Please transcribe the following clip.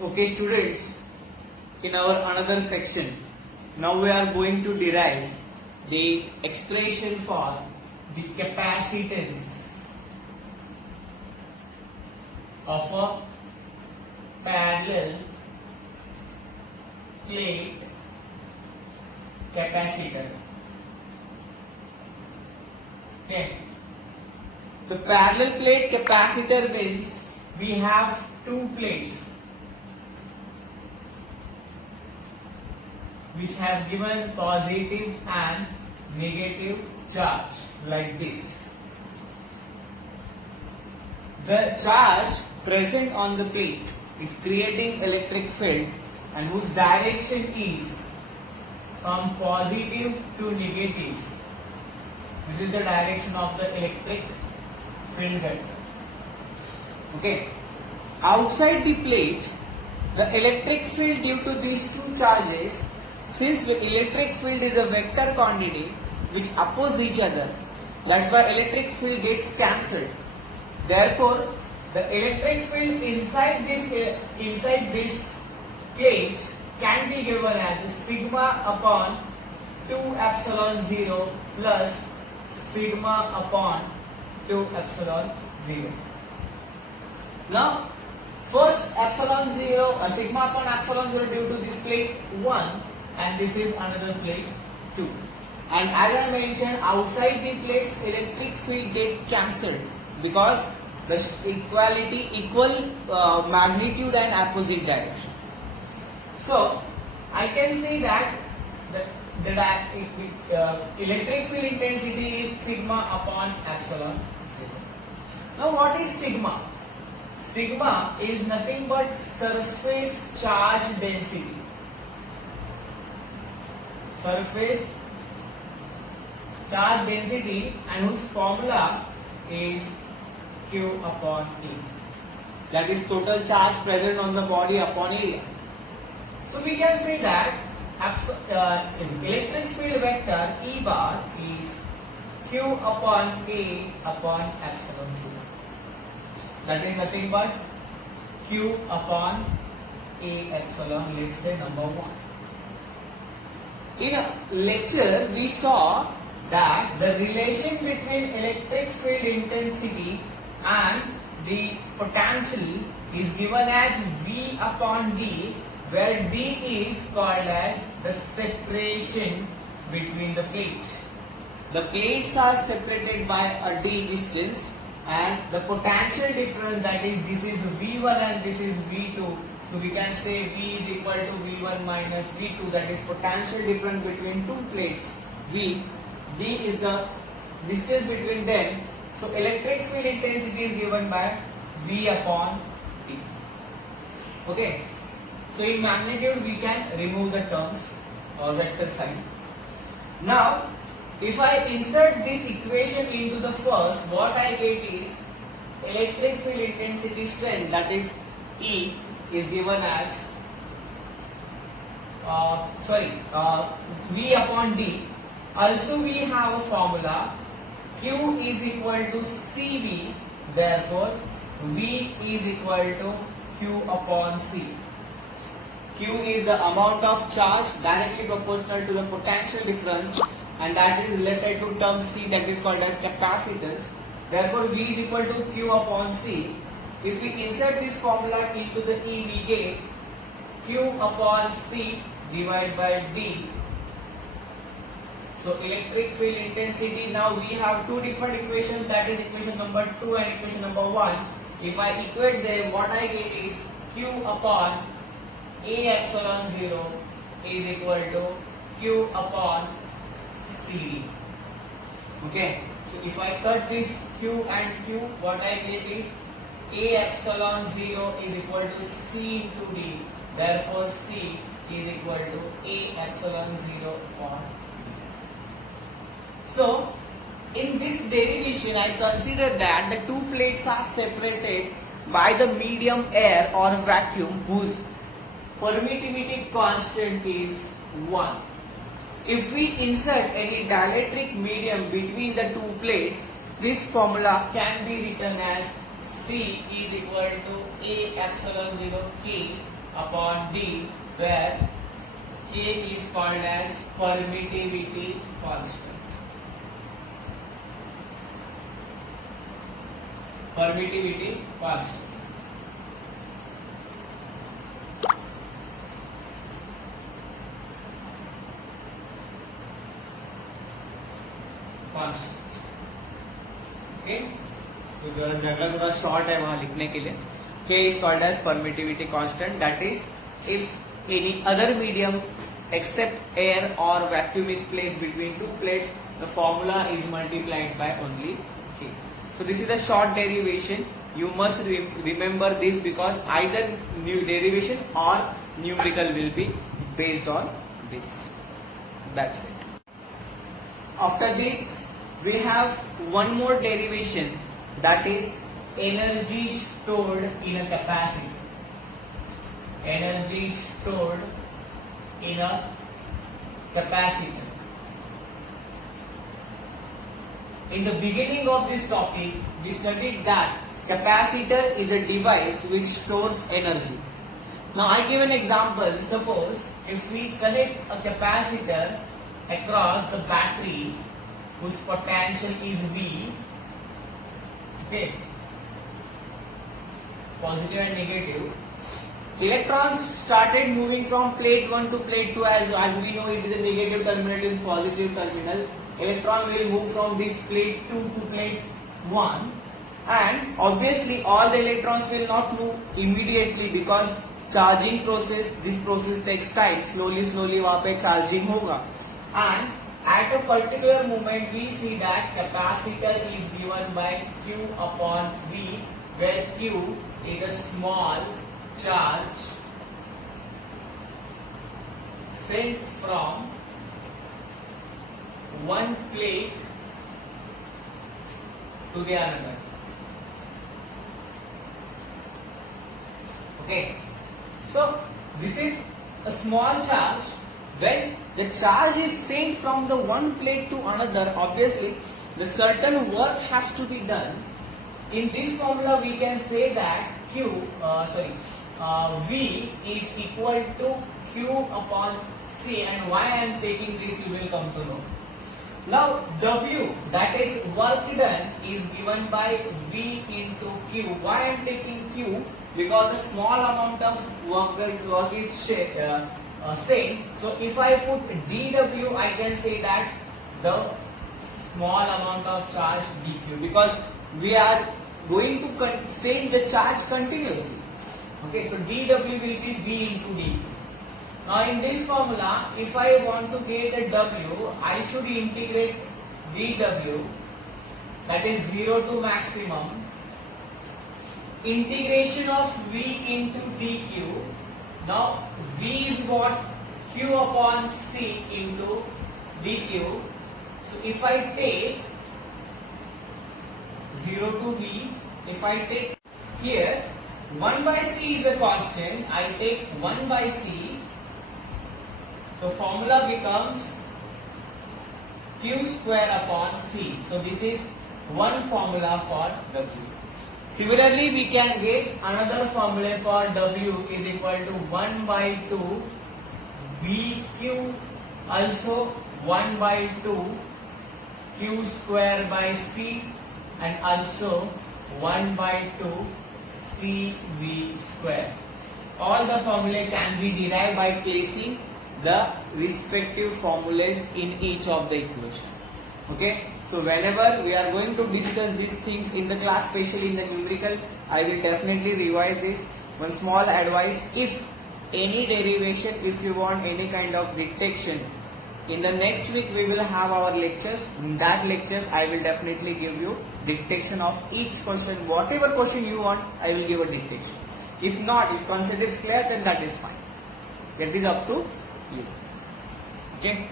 Okay students, in our another section, now we are going to derive the expression for the capacitance of a parallel plate capacitor. Okay. The parallel plate capacitor means we have two plates which have given positive and negative charge like this. The charge present on the plate is creating electric field and whose direction is from positive to negative. This is the direction of the electric field vector. Okay. Outside the plate, the electric field due to these two charges, since the electric field is a vector quantity which oppose each other, that's why electric field gets cancelled. Therefore, the electric field inside this plate can be given as sigma upon 2 epsilon 0 plus sigma upon 2 epsilon 0. Now, first epsilon 0, sigma upon epsilon 0 due to this plate 1 and this is another plate 2. And as I mentioned, outside the plates electric field get cancelled because the equal magnitude and opposite direction. So, I can say that the electric field intensity is sigma upon epsilon 0. Now what is sigma? Sigma is nothing but surface charge density. Surface charge density and whose formula is Q upon A. That is total charge present on the body upon area. So we can say that electric field vector E bar is Q upon A upon epsilon 0. That is nothing but Q upon A epsilon, let's say number 1. In a lecture, we saw that the relation between electric field intensity and the potential is given as V upon D, where D is called as the separation between the plates. The plates are separated by a D distance and the potential difference, that is this is V1 and this is V2. So we can say V is equal to V1 minus V2, that is potential difference between two plates V. D is the distance between them. So electric field intensity is given by V upon D. Okay. So in magnitude we can remove the terms or vector sign. Now if I insert this equation into the first, what I get is electric field intensity strength, that is E, is given as V upon D. Also we have a formula Q is equal to CV, therefore V is equal to Q upon C. Q is the amount of charge directly proportional to the potential difference and that is related to term C, that is called as capacitance. Therefore V is equal to Q upon C. If we insert this formula into the E, we get Q upon C divided by D. So electric field intensity, now we have two different equations, that is equation number 2 and equation number 1. If I equate them, what I get is Q upon A epsilon 0 is equal to Q upon CD. Okay, so if I cut this Q and Q, what I get is A epsilon 0 is equal to C into D. Therefore C is equal to A epsilon 0 upon D. So in this derivation I consider that the two plates are separated by the medium air or vacuum whose permittivity constant is 1. If we insert any dielectric medium between the two plates, this formula can be written as C is equal to A epsilon 0 K upon D, where K is called as permittivity constant. Permittivity constant. Okay, तो जगह थोड़ा short है वहां लिखने के लिए. K is called as permittivity constant. That is, if any other medium except air or vacuum is placed between two plates, the formula is multiplied by only K. So this is a short derivation. You must remember this because either new derivation or numerical will be based on this. That's it. After this, we have one more derivation, that is energy stored in a capacitor. Energy stored in a capacitor. In the beginning of this topic, we studied that capacitor is a device which stores energy. Now I give an example. Suppose if we connect a capacitor across the battery whose potential is V, okay, positive and negative, electrons started moving from plate 1 to plate 2. As we know, it is a negative terminal, it is positive terminal. Electron will move from this plate 2 to plate 1, and obviously all the electrons will not move immediately because charging process, this process takes time. Slowly वहाँ पे charging होगा, and at a particular moment we see that capacitor is given by Q upon V, where Q is a small charge sent from one plate to the another. Okay, so this is a small charge. When the charge is sent from the one plate to another, obviously the certain work has to be done. In this formula we can say that V is equal to Q upon C, and why I am taking this you will come to know. Now W, that is work done, is given by V into Q. Why I am taking Q? Because a small amount of work is same. So if I put dW, I can say that the small amount of charge dQ, because we are going to send the charge continuously. Okay, so dW will be V into dQ. Now in this formula, if I want to get a W, I should integrate dW, that is 0 to maximum, integration of V into dQ. Now V is what? Q upon C into dQ. So if I take 0 to V, if I take here 1 by C is a constant, I take 1 by C. So formula becomes Q square upon C. So this is one formula for W. Similarly, we can get another formula for W is equal to 1 by 2 VQ, also 1 by 2 Q square by C, and also 1 by 2 CV square. All the formulae can be derived by placing the respective formulas in each of the equations. Okay, so whenever we are going to discuss these things in the class, especially in the numerical, I will definitely revise this. One small advice: if any derivation, if you want any kind of detection, in the next week we will have our lectures. In that lectures, I will definitely give you detection of each question. Whatever question you want, I will give a detection. If not, if concept is clear, then that is fine. That is up to you. Okay.